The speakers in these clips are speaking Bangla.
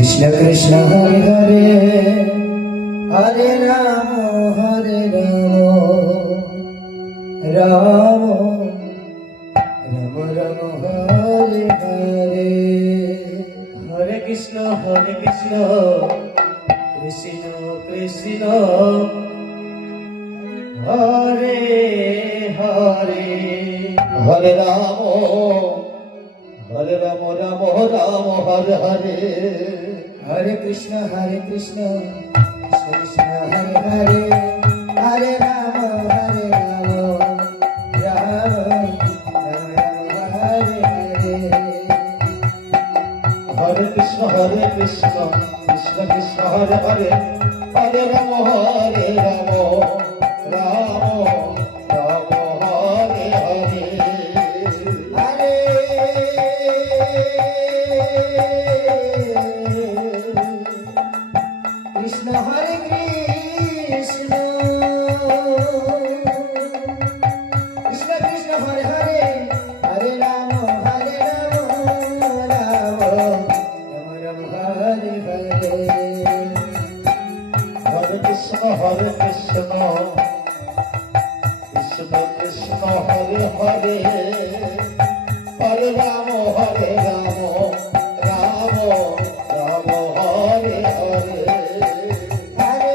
কৃষ্ণ কৃষ্ণ হরে হরে হরে রাম রাম রাম রাম হরে হরে হরে কৃষ্ণ কৃষ্ণ কৃষ্ণ হরে হরে হরে রাম রাম রাম হরে হরে হরে কৃষ্ণ কৃষ্ণ কৃষ্ণ হরে হরে হরে রাম রাম রাম হরে হরে হরে কৃষ্ণ কৃষ্ণ কৃষ্ণ হরে হরে হরে রাম রাম হরে হরে হরে কৃষ্ণ হরে কৃষ্ণ কৃষ্ণ কৃষ্ণ হরে হরে হরে রাম রাম রাম হরে হরে হরে কৃষ্ণ কৃষ্ণ কৃষ্ণ হরে হরে হরে রাম রাম রাম হরে হরে হরে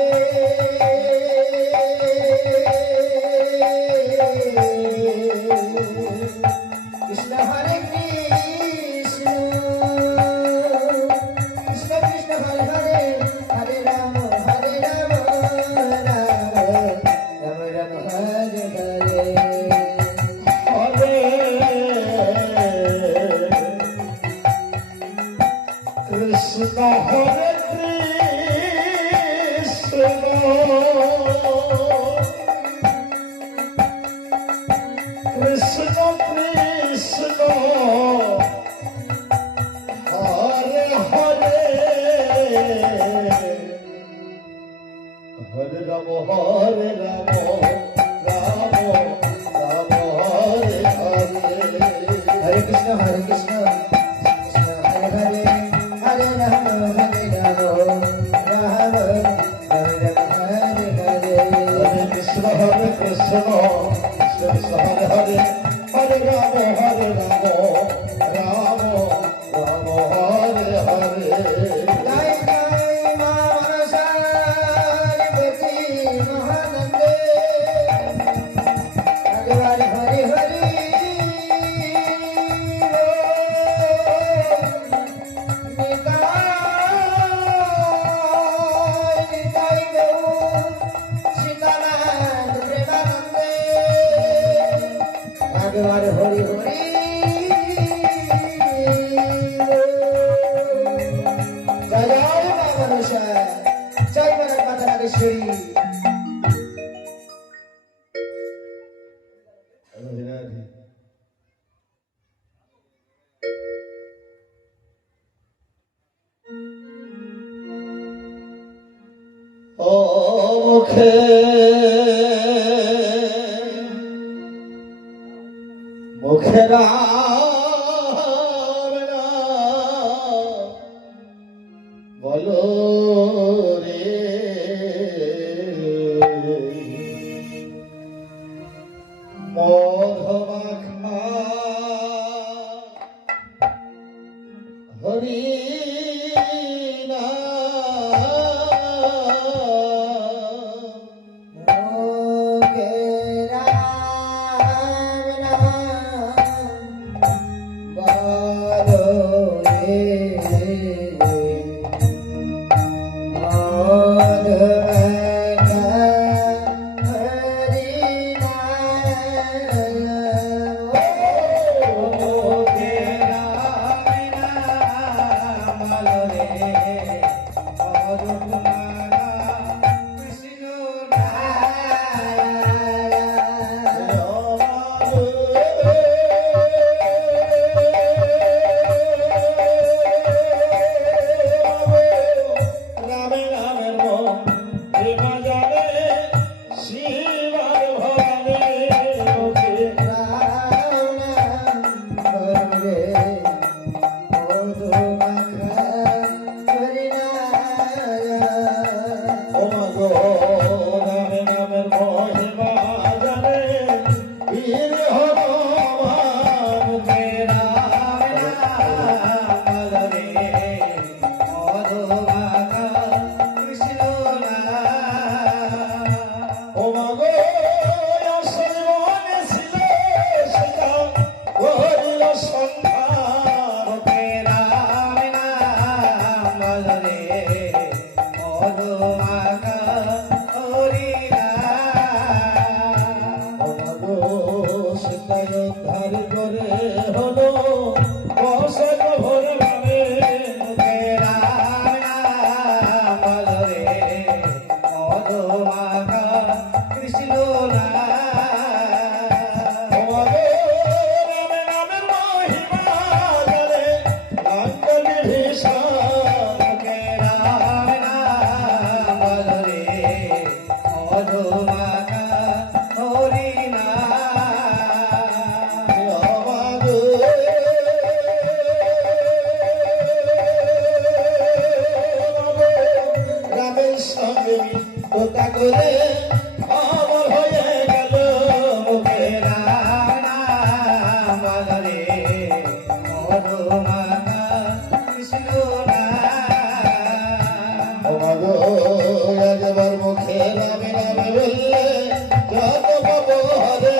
কৃষ্ণ হরে কৃষ্ণ কৃষ্ণ কৃষ্ণ হরে হরে হরে রাম রাম রাম হরে হরে কৃষ্ণ হরে কৃষ্ণ কৃষ্ণ হরে হরে হরে রাম রাম রাম হরে হরে হরে কৃষ্ণ কৃষ্ণ হরে হরে হরে রাম রাম হরে হরে হরে কৃষ্ণ কৃষ্ণ কৃষ্ণ হরে হরে হরে রাম রাম রাম হরে হরে জয় জয় মা মনসারিপতি মহানন্দে ভগবান হরি হরি ভগবান হরি হরি জয় জয় মা মনসা জয় মা মাতা নাগেশ্বরী ও মুখে মুখে বলো রে মধমাখা হরি করে আমার হয়ে গেল মুখে নাম বলরে মধুমাতা কৃষ্ণ নাম। ও মাগো একবার মুখে নামে নামে বললে যত পাবো হরে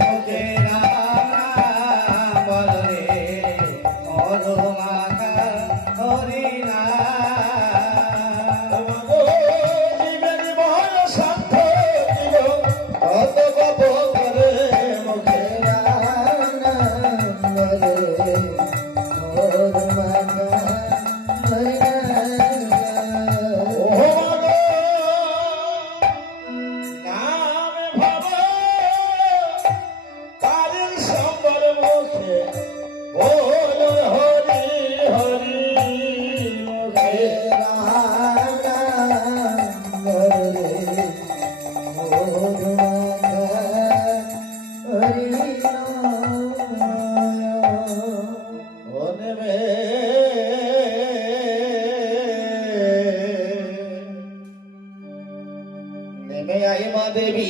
মুখে নাম বলরে মধুমাতা হরি নাম। মাগো জীবের মহান সার্থ জীবন যত পাবো হরে মুখে নেমে আই মা দেবী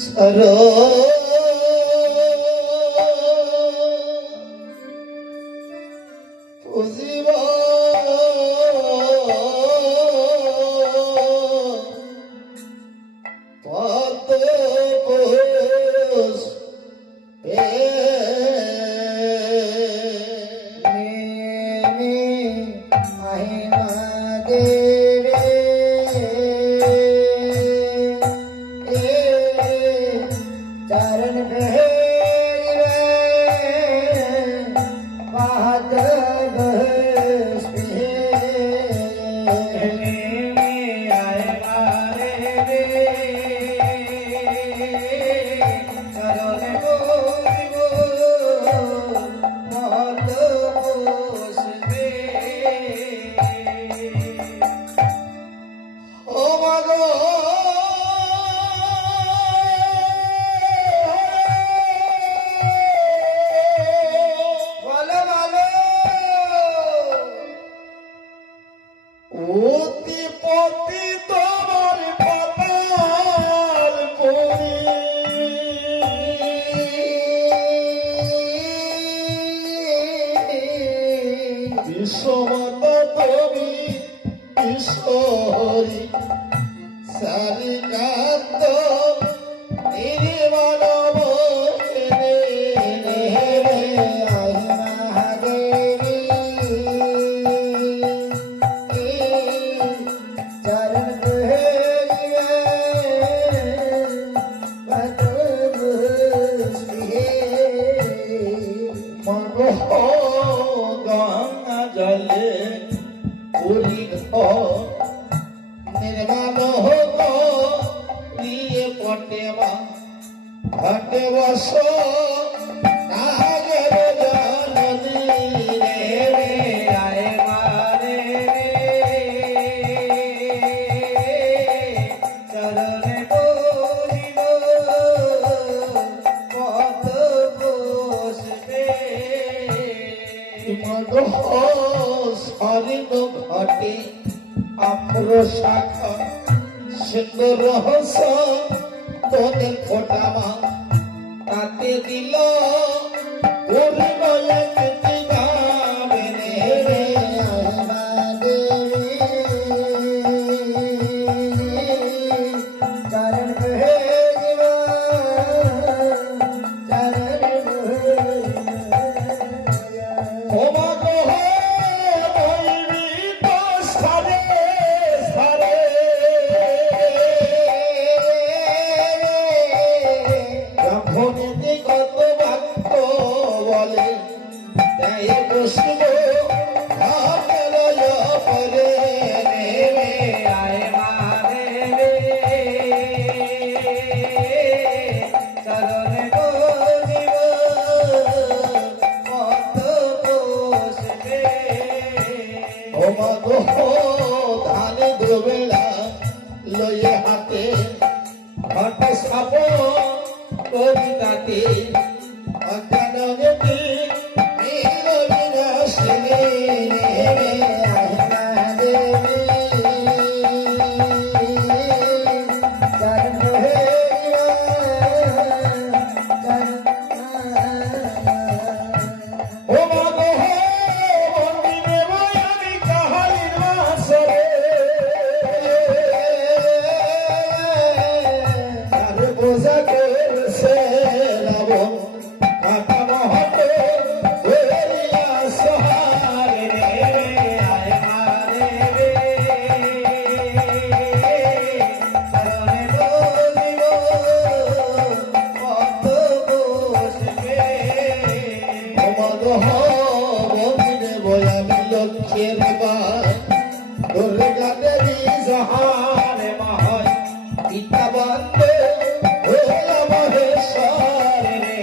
সরো পুজিবা चरण ও মাগো বলো বলো অতিপতি তোমার পাতাল করি বিশ্বমাতা তুমি ঈশ্বরী সারিকান্ত নির্মল গঙ্গা জলে পুরী নির্মল হোক প্রিয় পটে ঘটে বস নাগর জননী রে আয় মারে চরণে বসিব কত বসবে স্মরণ ঘটে আম্র শাখা সিন্ধু রহস্য তোদের ফোটামা তাতে দিল ধানে দোবেলা লয়ে হাতে স্থাপন কবিতাতে অজ্ঞান জ্ঞাতি নীল বিনাশিনী ও মা গো বন্দি দেব আমি কাহারির মাসরে আরে বোঝা করছে লবণ কাটা মহত হইয়া সহারে রে আয় মারে রে চরণে বসিব কত বসবে ও মা গো বন্দি দেব আমি লক্ষ্যের বার তোরে গানেরই জাহারে মহান পিতা বন্ধ হইয়া মহেশ্বর রে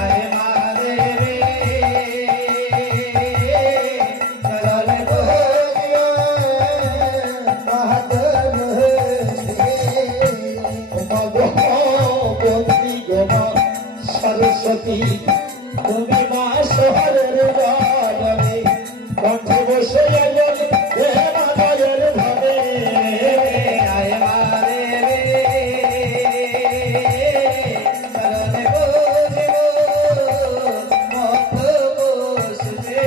আয় মারে রে চরণে সরস্বতী তুমি মা শহরের বাগানে কণ্ঠে বসে এলেন দেবালয়ের ভাবে আয় মারে রে চরণে বসিব কত বসবে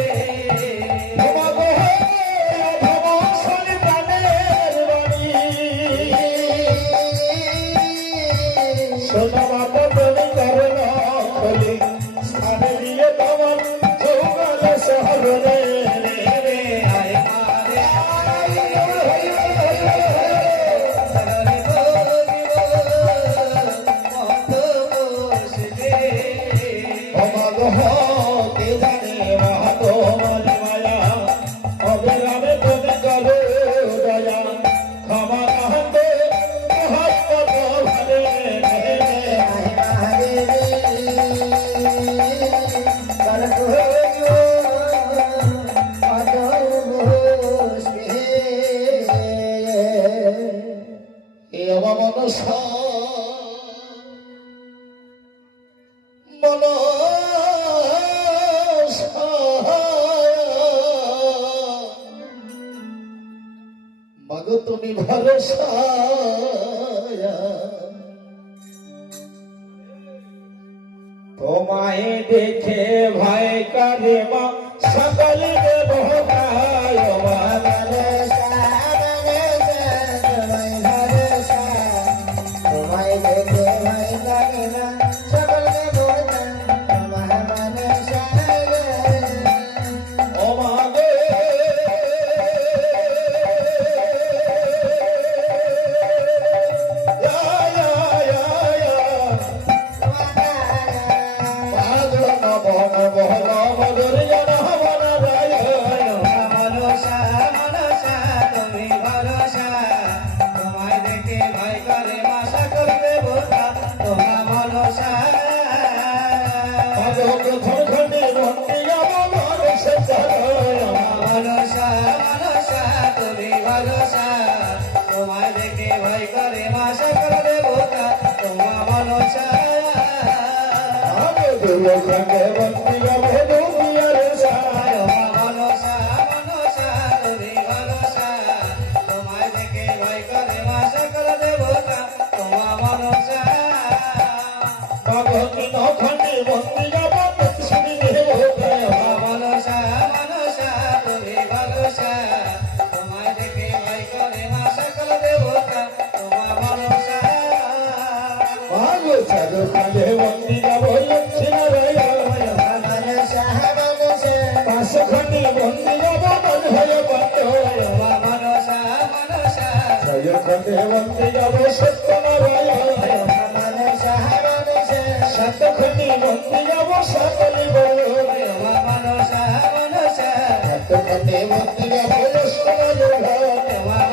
সোনা মাতা তুমি করো না খোলে স্থানে দিয়ে তোমার চৌগাল শহরে রে আয় মারে চরণে বসিব কত বসবে অমাগহ কে জানে মাহাতো মনে মায়া অবিরামে তুমি করো দয়া ক্ষমা কাহতে মহাত্মত ভালে এ আমার মনসা মাগো তুমি ভরসা তোমায় দেখে ভয় করে মা সকলে দেবতায় ও মাগে মনসা মনসা তুমি ভরসা তোমায় দেখে ভয় করে আশা করবে বোঝা তোমার মনসা মনসা মনসা তুমি ভরসা তোমায় দেখে ভয় করে আশা করবে বোঝা তোমার মনসা মনসা মনসা তুমি ভরসা তোমায় দেখে ভয় করে আশা করবে বোঝা তোমার মনসা মনসা মনসা তুমি ভরসা তোমায় দেখে ভয় করে আশা করবে বোঝা তোমার মনসা পাঁচখানি বন্দি যাব মন হয়ে বন্ধ মনসা মনসা ছয়খানে বন্দি যাব সত্যনারায়ণ সাতখানি বন্দি যাব সকলি বল মনসা মনসা সাতখানি বন্দি যাব লক্ষ্মণ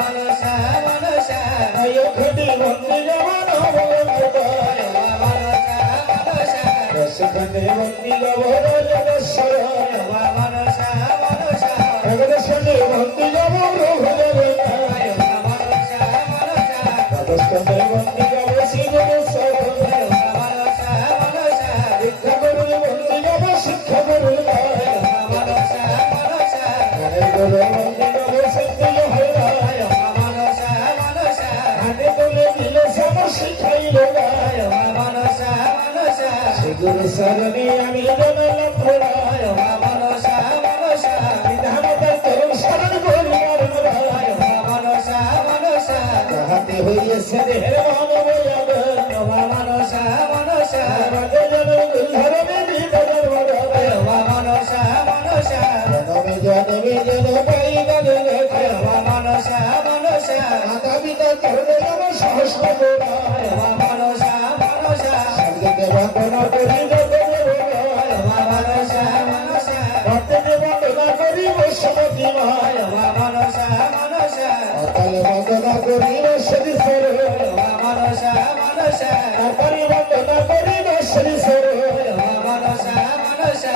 মনসা মনসা ছয়খানি বন্দি যাব নবগোপাল মনসা মনসা দশখানি বন্দি যাব রাজেশ্বর মনসা মনসা এগারোখানি বন্দি যাব রঘুদেব মনসা মনসা দ্বাদশখানি বন্দি যাব শ্রী শরণে আমি জনলাম ভোলায় মা মনসা মনসা বিধানতার চরণ শরণ করি আর মা মনসা মনসা যাহাতে হইয়াছে দেহের মানব যাদন মা মনসা মনসা রাধে জনম দুর্ধরণে বিধর বড় মা মনসা মনসা জনমে জনমে জন পাই গেল মা মনসা মনসা মাতা পিতা চরণে নম সহস্র গোড়ায় মা মনসা মনসা সর্বকে বন্দনা করি যত মা মনসা মনসা ভক্তকে বন্দনা করি বৈষ্ণবতী মায় মা মনসা মনসা অকালে বন্দনা করি শ্রী সর মা মনসা মনসা তারপরে বন্দনা করি শ্রী সর মা মনসা মনসা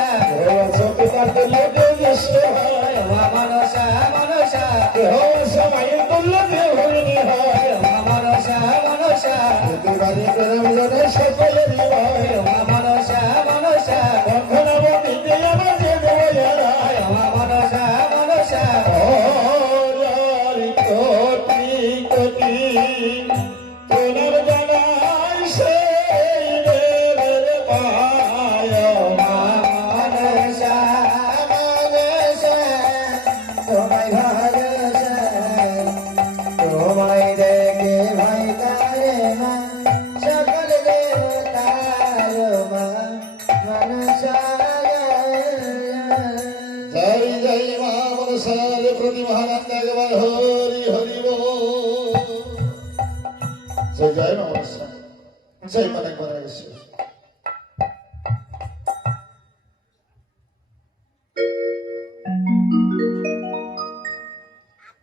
পিতার তুল্য দেবিষ্ট হয় মা মনসা মনসা দেহ মায়ের তুল্য দেহরিণী হয় মা মনসা মনসা দুবারে প্রেম জনে সকলেরই হয় মা মনসা মনসা বন্ধনা বন্দিতে আমার যে দেবয়ারায় মা মনসা মনসা হরি কোটি কোটি প্রণাম জানাই সেই দেবের পায় মা মনসা মনসা তোমায় ভালোসা তোমায় দেখে ভাই তারে মা সকল দেবতায় মা মনসা জয় জয় মা মনসার প্রতি মহানন্দ একবার হরি হরি বল জয় জয় মা মনসা জয় মা একবার এসে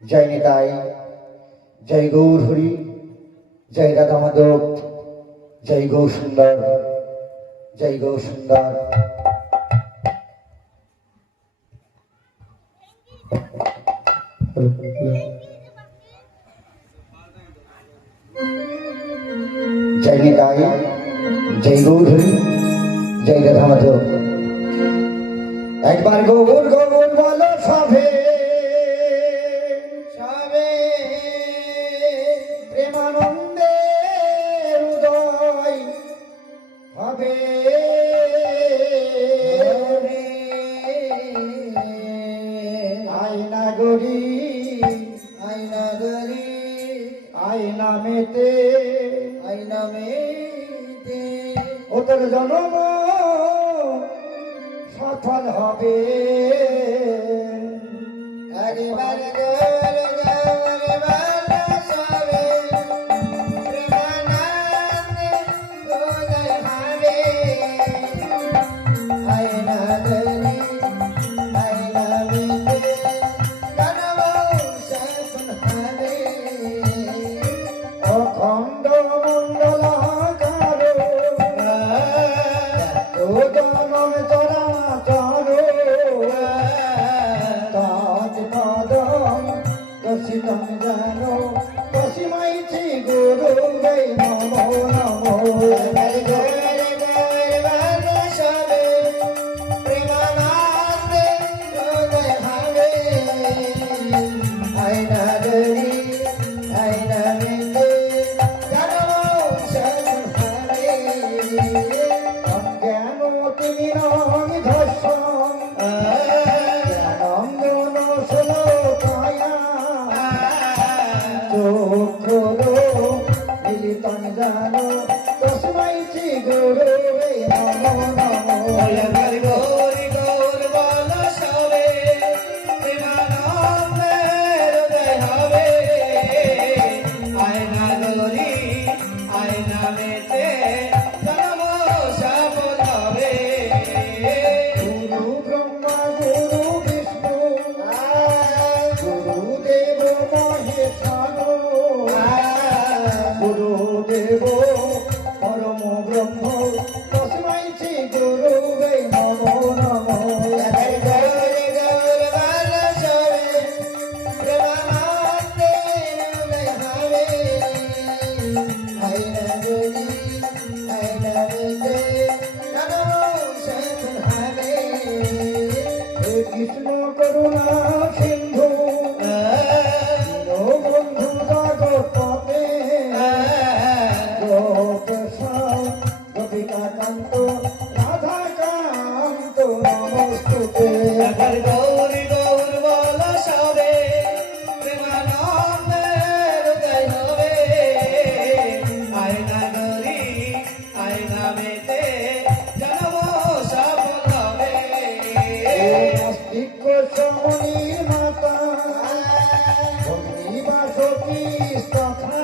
জয় নিতাই, জয় গৌর হরি, জয় রাধা মাধব, জয় গৌ সুন্দর, জয় গৌ সুন্দর। জয় নিতাই, জয় গৌর হরি, জয় রাধা মাধব। একবার গৌর গৌর বলো সবে সবে প্রেমানন্দে হৃদয় হবে আয়না গরি আইনা গরি আয়না মেতে আইনা মেতে ও তোর জন্ম সফল হবে একবার গর গর বলো সবে প্রেমানন্দে হৃদয় হবে আইনা গরি আইনা মেতে জন্ম সফল হবে অখণ্ড মণ্ডলাকার ও জনম চরাচর তাজ পদম দর্শিতম জানো পশ্চিমাইছি গুরু গৈ নমো নমো একবার গর গর বলো সবে প্রেমানন্দে হৃদয় হবে আইনা গরি আইনা মেতে জন্ম সফল হবে অজ্ঞান তুমি নম ধর্ষণ জ্ঞানন্দন শ্লোকায়া চক্ষুরো মিলিতং জানো তস্মাইছি গুরু নমো নমো একবার গৌর গৌর বলো সবে প্রেমানন্দে হৃদয় হবে আয়না গরি আয়না মেতে জন্ম সফল হবে গুরু ব্রহ্মা গুরু বিষ্ণু গুরুদেব মহেশ্বর গুরুদেব পরম ব্রহ্ম সতীশ তথা